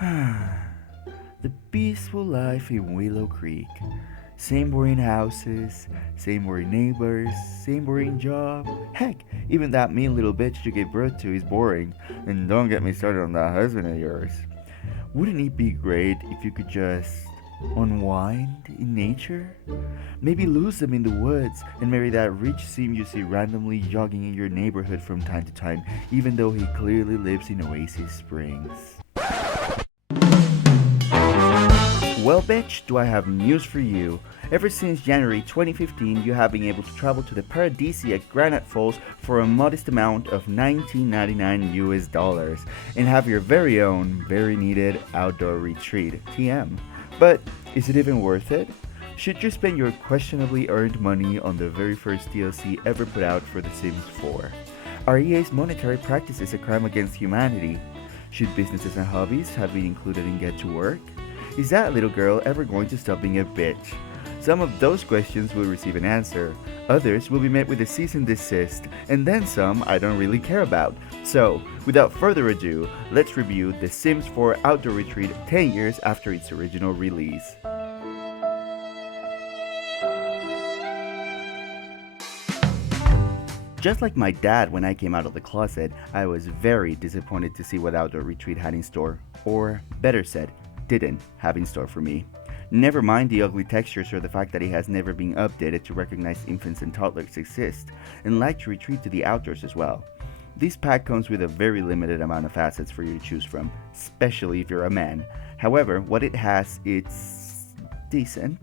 The peaceful life in Willow Creek. Same boring houses, same boring neighbors, same boring job. Heck, even that mean little bitch you gave birth to is boring. And don't get me started on that husband of yours. Wouldn't it be great if you could just unwind in nature? Maybe lose them in the woods and marry that rich sim you see randomly jogging in your neighborhood from time to time, even though he clearly lives in Oasis Springs. Well, bitch, do I have news for you. Ever since January 2015, you have been able to travel to the paradisiac Granite Falls for a modest amount of 19.99 US dollars and have your very own, very needed outdoor retreat, TM. But is it even worth it? Should you spend your questionably earned money on the very first DLC ever put out for The Sims 4? Are EA's monetary practices a crime against humanity? Should businesses and hobbies have been included in Get to Work? Is that little girl ever going to stop being a bitch? Some of those questions will receive an answer. Others will be met with a cease and desist, and then some I don't really care about. So, without further ado, let's review The Sims 4 Outdoor Retreat 10 years after its original release. Just like my dad when I came out of the closet, I was very disappointed to see what Outdoor Retreat had in store, or better said, didn't have in store for me. Never mind the ugly textures or the fact that it has never been updated to recognize infants and toddlers exist, and like to retreat to the outdoors as well. This pack comes with a very limited amount of assets for you to choose from, especially if you're a man. However, what it has, it's decent.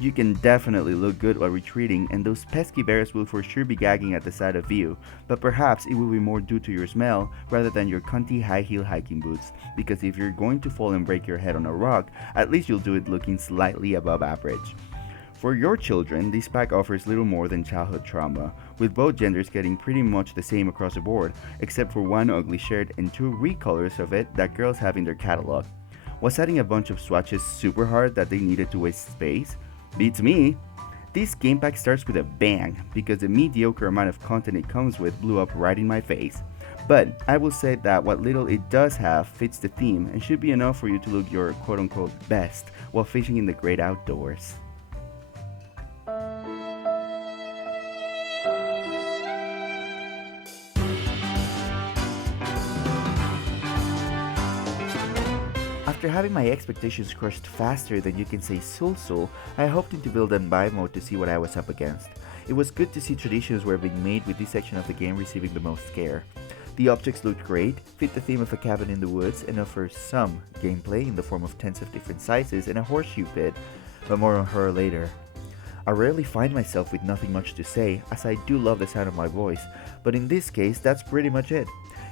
You can definitely look good while retreating, and those pesky bears will for sure be gagging at the sight of you, but perhaps it will be more due to your smell rather than your cunty high-heel hiking boots, because if you're going to fall and break your head on a rock, at least you'll do it looking slightly above average. For your children, this pack offers little more than childhood trauma, with both genders getting pretty much the same across the board, except for one ugly shirt and two recolors of it that girls have in their catalog. Was adding a bunch of swatches super hard that they needed to waste space? Beats me! This game pack starts with a bang, because the mediocre amount of content it comes with blew up right in my face. But I will say that what little it does have fits the theme and should be enough for you to look your quote-unquote best while fishing in the great outdoors. After having my expectations crushed faster than you can say sul, I hoped into build and buy mode to see what I was up against. It was good to see traditions were being made with this section of the game receiving the most care. The objects looked great, fit the theme of a cabin in the woods, and offer some gameplay in the form of tents of different sizes and a horseshoe pit, but more on her later. I rarely find myself with nothing much to say, as I do love the sound of my voice, but in this case that's pretty much it.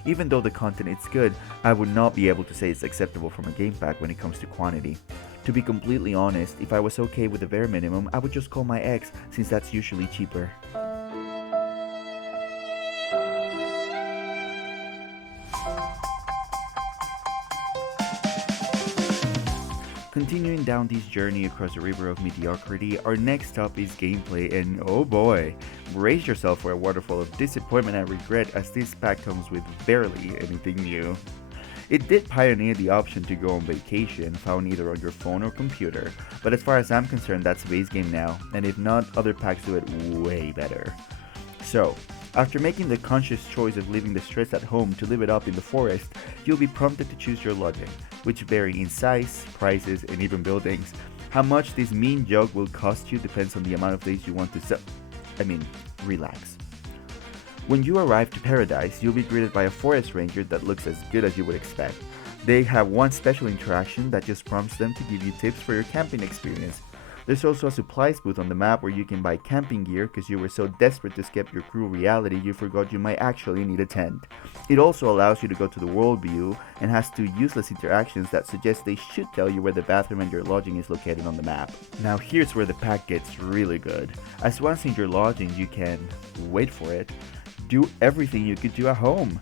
Even though the content is good, I would not be able to say it's acceptable from a game pack when it comes to quantity. To be completely honest, if I was okay with the bare minimum, I would just call my ex, since that's usually cheaper. Continuing down this journey across the river of mediocrity, our next stop is gameplay, and oh boy, brace yourself for a waterfall of disappointment and regret, as this pack comes with barely anything new. It did pioneer the option to go on vacation, found either on your phone or computer, but as far as I'm concerned that's a base game now, and if not, other packs do it way better. So, after making the conscious choice of leaving the stress at home to live it up in the forest, you'll be prompted to choose your lodging, which vary in size, prices, and even buildings. How much this mean jug will cost you depends on the amount of days you want to relax. When you arrive to Paradise, you'll be greeted by a forest ranger that looks as good as you would expect. They have one special interaction that just prompts them to give you tips for your camping experience. There's also a supplies booth on the map where you can buy camping gear because you were so desperate to escape your cruel reality you forgot you might actually need a tent. It also allows you to go to the world view and has two useless interactions that suggest they should tell you where the bathroom and your lodging is located on the map. Now here's where the pack gets really good, as once in your lodging you can, wait for it, do everything you could do at home.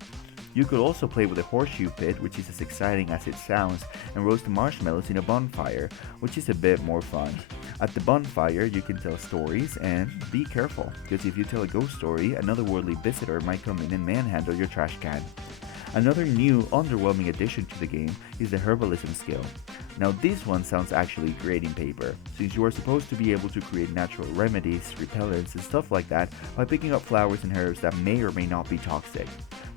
You could also play with a horseshoe pit, which is as exciting as it sounds, and roast marshmallows in a bonfire, which is a bit more fun. At the bonfire, you can tell stories, and be careful, because if you tell a ghost story, another worldly visitor might come in and manhandle your trash can. Another new, underwhelming addition to the game is the herbalism skill. Now this one sounds actually great in paper, since you are supposed to be able to create natural remedies, repellents, and stuff like that by picking up flowers and herbs that may or may not be toxic.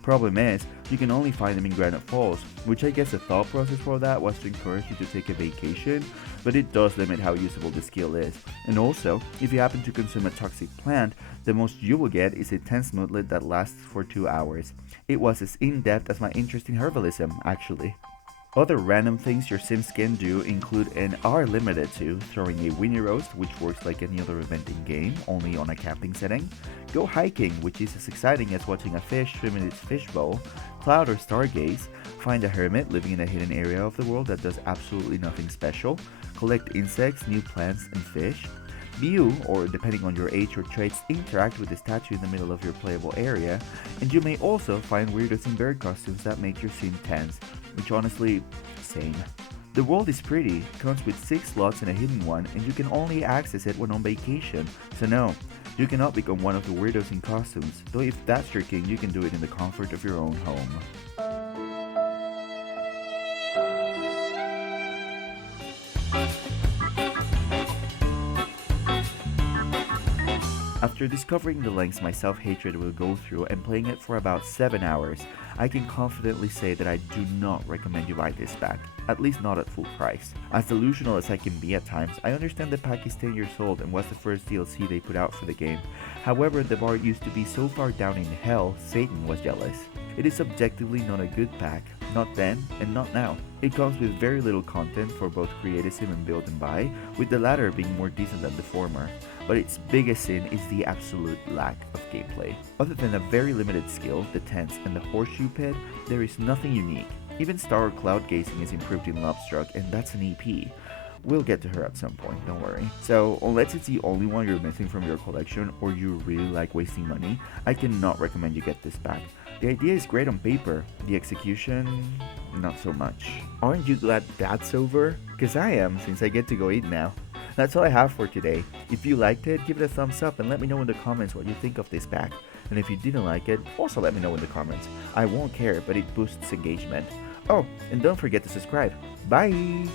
Problem is, you can only find them in Granite Falls, which I guess the thought process for that was to encourage you to take a vacation, but it does limit how usable the skill is. And also, if you happen to consume a toxic plant, the most you will get is a tense moodlet that lasts for 2 hours. It was as in-depth as my interest in herbalism, actually. Other random things your Sims can do include and are limited to throwing a Winnie roast, which works like any other event in game, only on a camping setting, go hiking, which is as exciting as watching a fish swim in its fishbowl, cloud or stargaze, find a hermit living in a hidden area of the world that does absolutely nothing special, collect insects, new plants, and fish, view, or depending on your age or traits, interact with the statue in the middle of your playable area, and you may also find weirdos in bird costumes that make your sim tense, which honestly, same. The world is pretty, comes with 6 slots and a hidden one, and you can only access it when on vacation, so no, you cannot become one of the weirdos in costumes, though if that's your king, you can do it in the comfort of your own home. After discovering the lengths my self-hatred will go through and playing it for about 7 hours, I can confidently say that I do not recommend you buy this pack, at least not at full price. As delusional as I can be at times, I understand the pack is 10 years old and was the first DLC they put out for the game. However, the bar used to be so far down in hell, Satan was jealous. It is objectively not a good pack, not then and not now. It comes with very little content for both create a sim and build and buy, with the latter being more decent than the former. But its biggest sin is the absolute lack of gameplay. Other than a very limited skill, the tents, and the horseshoe pit, there is nothing unique. Even star or cloud gazing is improved in Lovestruck, and that's an EP. We'll get to her at some point, don't worry. So, unless it's the only one you're missing from your collection or you really like wasting money, I cannot recommend you get this pack. The idea is great on paper, the execution, not so much. Aren't you glad that's over? Cause I am, since I get to go eat now. That's all I have for today. If you liked it, give it a thumbs up and let me know in the comments what you think of this pack. And if you didn't like it, also let me know in the comments. I won't care, but it boosts engagement. Oh, and don't forget to subscribe. Bye!